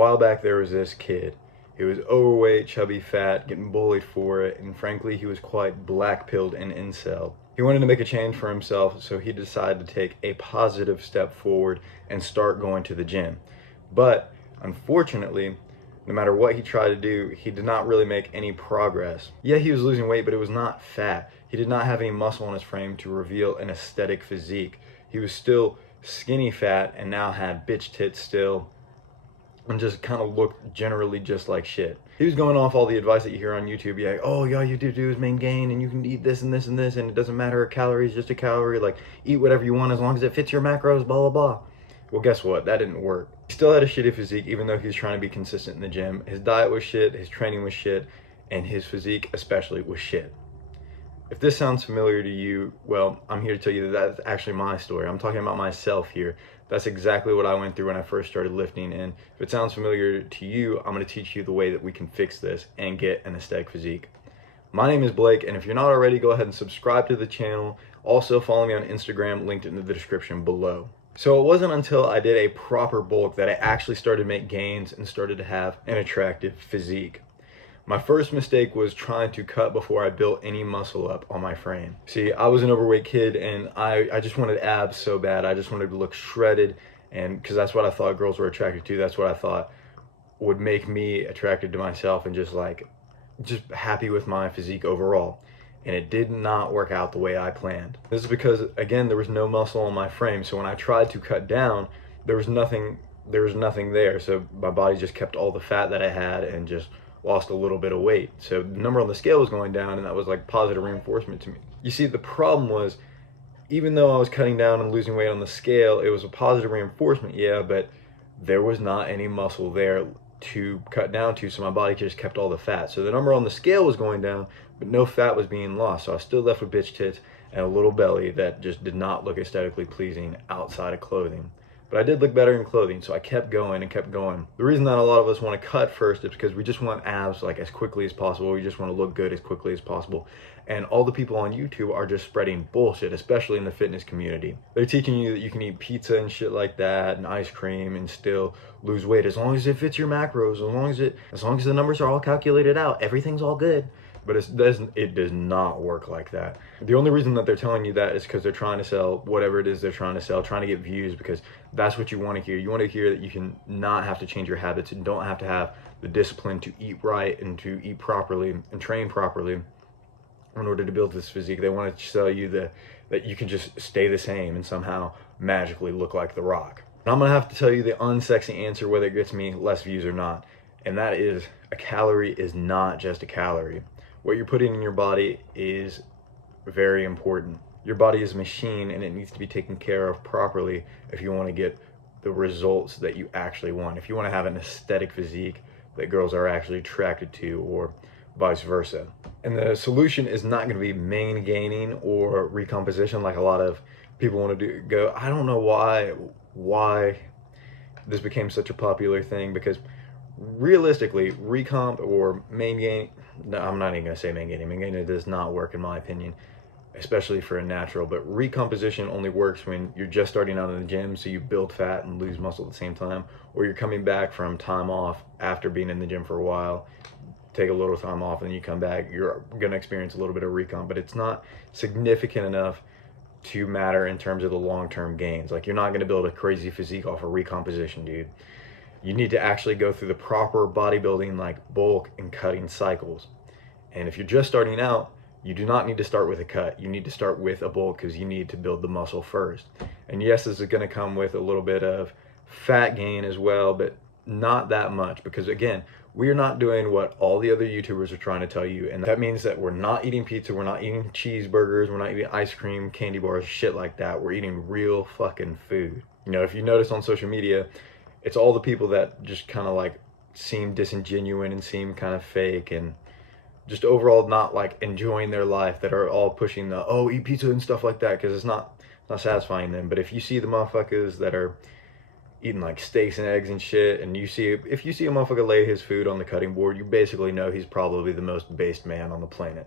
A while back there was this kid. He was overweight, chubby, fat, getting bullied for it, and frankly he was quite black-pilled and incel. He wanted to make a change for himself, so he decided to take a positive step forward and start going to the gym. But unfortunately, no matter what he tried to do, he did not really make any progress. Yeah, he was losing weight, but it was not fat. He did not have any muscle on his frame to reveal an aesthetic physique. He was still skinny fat and now had bitch tits still, and just kind of looked generally just like shit. He was going off all the advice that you hear on YouTube. Yeah, like, oh, all you have to do is main gain, and you can eat this and this and this, and it doesn't matter, a calorie is just a calorie. Like, eat whatever you want as long as it fits your macros, blah, blah, blah. Well, guess what? That didn't work. He still had a shitty physique, even though he was trying to be consistent in the gym. His diet was shit, his training was shit, and his physique especially was shit. If this sounds familiar to you, well, I'm here to tell you that that's actually my story. I'm talking about myself here. That's exactly what I went through when I first started lifting, and if it sounds familiar to you, I'm going to teach you the way that we can fix this and get an aesthetic physique. My name is Blake, and if you're not already, go ahead and subscribe to the channel. Also, follow me on Instagram, linked in the description below. So it wasn't until I did a proper bulk that I actually started to make gains and started to have an attractive physique. My first mistake was trying to cut before I built any muscle up on my frame. See, I was an overweight kid, and I just wanted abs so bad. I just wanted to look shredded, and because that's what I thought girls were attracted to. That's what I thought would make me attracted to myself and just happy with my physique overall. And it did not work out the way I planned. This is because, again, there was no muscle on my frame. So when I tried to cut down, there was nothing there. So my body just kept all the fat that I had and just lost a little bit of weight. So the number on the scale was going down, and that was like positive reinforcement to me. You see, the problem was, even though I was cutting down and losing weight on the scale, it was a positive reinforcement, yeah, but there was not any muscle there to cut down to, so my body just kept all the fat. So the number on the scale was going down, but no fat was being lost. So I was still left with bitch tits and a little belly that just did not look aesthetically pleasing outside of clothing. But I did look better in clothing, so I kept going and kept going. The reason that a lot of us want to cut first is because we just want abs like as quickly as possible. We just want to look good as quickly as possible. And all the people on YouTube are just spreading bullshit, especially in the fitness community. They're teaching you that you can eat pizza and shit like that and ice cream and still lose weight as long as it fits your macros, as long as the numbers are all calculated out, everything's all good. But it does not work like that. The only reason that they're telling you that is because they're trying to sell whatever it is they're trying to sell, trying to get views, because that's what you want to hear. You want to hear that you can not have to change your habits and don't have to have the discipline to eat right and to eat properly and train properly in order to build this physique. They want to sell you that you can just stay the same and somehow magically look like The Rock. And I'm going to have to tell you the unsexy answer, whether it gets me less views or not. And that is, a calorie is not just a calorie. What you're putting in your body is very important. Your body is a machine, and it needs to be taken care of properly if you want to get the results that you actually want. If you want to have an aesthetic physique that girls are actually attracted to, or vice versa. And the solution is not going to be main gaining or recomposition like a lot of people want to do. I don't know why this became such a popular thing, because realistically, recomp or main gain, no, I'm not even going to say main gaining. Main gaining does not work in my opinion, especially for a natural. But recomposition only works when you're just starting out in the gym, so you build fat and lose muscle at the same time, or you're coming back from time off after being in the gym for a while, take a little time off, and then you come back. You're going to experience a little bit of recomp, but it's not significant enough to matter in terms of the long-term gains. Like, you're not going to build a crazy physique off of recomposition, dude. You need to actually go through the proper bodybuilding, like bulk and cutting cycles. And if you're just starting out, you do not need to start with a cut. You need to start with a bulk, because you need to build the muscle first. And yes, this is going to come with a little bit of fat gain as well, but not that much, because again, we are not doing what all the other YouTubers are trying to tell you. And that means that we're not eating pizza, we're not eating cheeseburgers, we're not eating ice cream, candy bars, shit like that. We're eating real fucking food. You know, if you notice on social media, it's all the people that just kind of like seem disingenuous and seem kind of fake and just overall not like enjoying their life, that are all pushing the, oh, eat pizza and stuff like that, because it's not satisfying them. But if you see the motherfuckers that are eating like steaks and eggs and shit, and if you see a motherfucker lay his food on the cutting board, you basically know he's probably the most based man on the planet.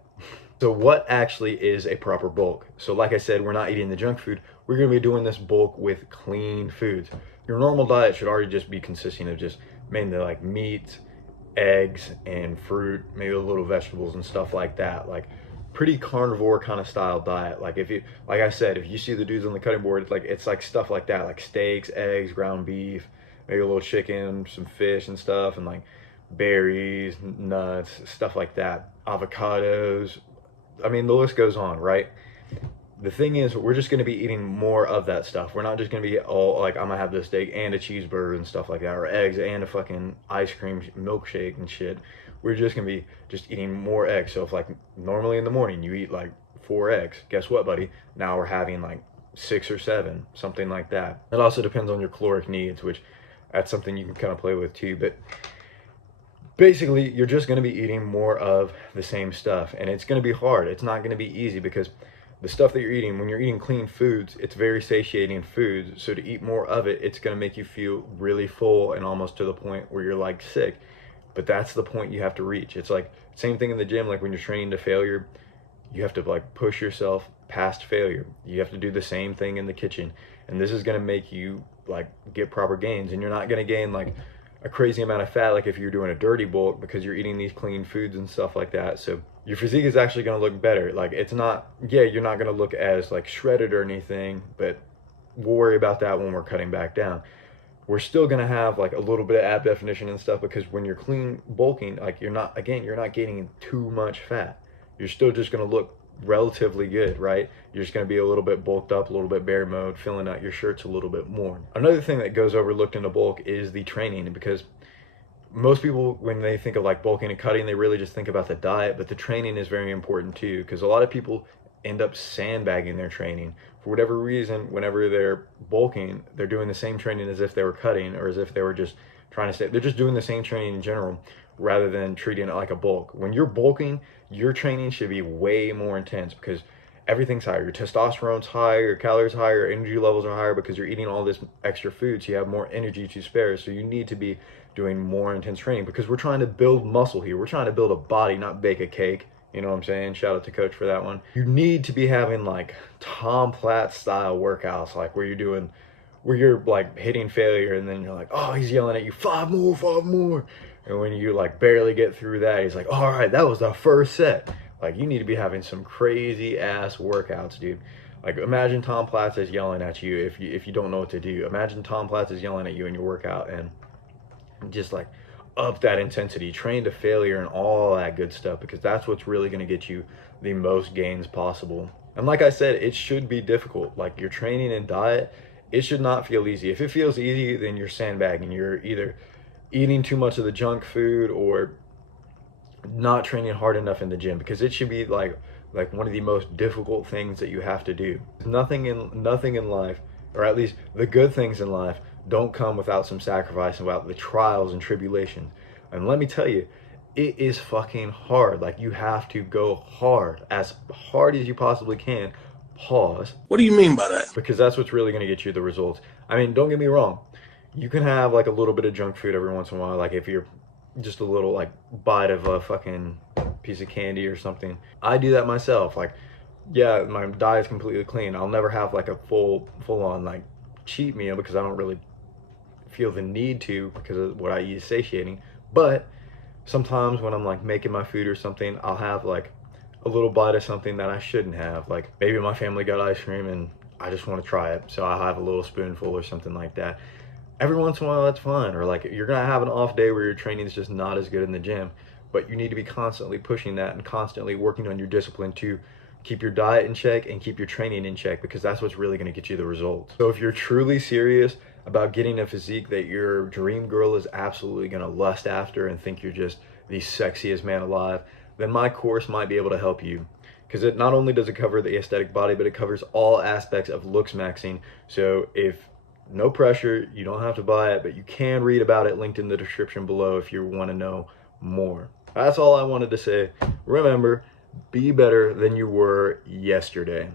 So what actually is a proper bulk? So like I said, we're not eating the junk food. We're going to be doing this bulk with clean foods. Your normal diet should already just be consisting of just mainly like meat, eggs, and fruit, maybe a little vegetables and stuff like that. Like pretty carnivore kind of style diet. Like if you, like I said, if you see the dudes on the cutting board, it's like stuff like that, like steaks, eggs, ground beef, maybe a little chicken, some fish and stuff, and like berries, nuts, stuff like that, avocados. I mean, the list goes on, right? The thing is, we're just going to be eating more of that stuff. We're not just going to be all like, I'm going to have this steak and a cheeseburger and stuff like that, or eggs and a fucking ice cream milkshake and shit. We're just going to be just eating more eggs. So if like normally in the morning you eat like 4 eggs, guess what, buddy? Now we're having like 6 or 7, something like that. It also depends on your caloric needs, which that's something you can kind of play with too. But basically, you're just going to be eating more of the same stuff, and it's going to be hard. It's not going to be easy because the stuff that you're eating, when you're eating clean foods, it's very satiating foods. So to eat more of it, it's going to make you feel really full and almost to the point where you're like sick. But that's the point you have to reach. It's like same thing in the gym. Like when you're training to failure, you have to like push yourself past failure. You have to do the same thing in the kitchen, and this is going to make you like get proper gains. And you're not going to gain like a crazy amount of fat like if you're doing a dirty bulk, because you're eating these clean foods and stuff like that. So your physique is actually going to look better. Like it's not, yeah, you're not going to look as like shredded or anything, but we'll worry about that when we're cutting back down. We're still going to have like a little bit of ab definition and stuff, because when you're clean bulking, like you're not gaining too much fat. You're still just going to look relatively good, right? You're just going to be a little bit bulked up, a little bit bear mode, filling out your shirts a little bit more. Another thing that goes overlooked in the bulk is the training, because most people, when they think of like bulking and cutting, they really just think about the diet, but the training is very important too, because a lot of people end up sandbagging their training for whatever reason. Whenever they're bulking, they're doing the same training as if they were cutting, or as if they were just trying to stay. They're just doing the same training in general rather than treating it like a bulk. When you're bulking, your training should be way more intense, because everything's higher. Your testosterone's higher, your calories higher, energy levels are higher, because you're eating all this extra food, so you have more energy to spare. So you need to be doing more intense training, because we're trying to build muscle here. We're trying to build a body, not bake a cake. You know what I'm saying? Shout out to Coach for that one. You need to be having like Tom Platz style workouts, like where you're like hitting failure, and then you're like, oh, he's yelling at you, 5 more, 5 more. And when you like barely get through that, he's like, all right, that was the first set. Like you need to be having some crazy ass workouts, dude. Like imagine Tom Platz is yelling at you if you don't know what to do. Imagine Tom Platz is yelling at you in your workout, and just like up that intensity, train to failure and all that good stuff, because that's what's really going to get you the most gains possible. And like I said, it should be difficult. Like your training and diet, it should not feel easy. If it feels easy, then you're sandbagging. You're either eating too much of the junk food or not training hard enough in the gym, because it should be like one of the most difficult things that you have to do. Nothing in life, or at least the good things in life, don't come without some sacrifice and without the trials and tribulations. And let me tell you, it is fucking hard. Like you have to go hard as you possibly can. Pause. What do you mean by that? Because that's what's really going to get you the results. I mean, don't get me wrong. You can have like a little bit of junk food every once in a while. Like if you're just a little like bite of a fucking piece of candy or something. I do that myself. Like, yeah, my diet's completely clean. I'll never have like a full on like cheat meal, because I don't really feel the need to, because of what I eat is satiating. But sometimes when I'm like making my food or something, I'll have like a little bite of something that I shouldn't have. Like maybe my family got ice cream and I just want to try it, so I'll have a little spoonful or something like that. Every once in a while, that's fine. Or like you're gonna have an off day where your training is just not as good in the gym, but you need to be constantly pushing that and constantly working on your discipline to keep your diet in check and keep your training in check, because that's what's really going to get you the results. So if you're truly serious about getting a physique that your dream girl is absolutely going to lust after and think you're just the sexiest man alive, then my course might be able to help you, because it not only does it cover the aesthetic body, but it covers all aspects of looks maxing. So if no pressure, you don't have to buy it, but you can read about it, linked in the description below if you want to know more. That's all I wanted to say. Remember, be better than you were yesterday.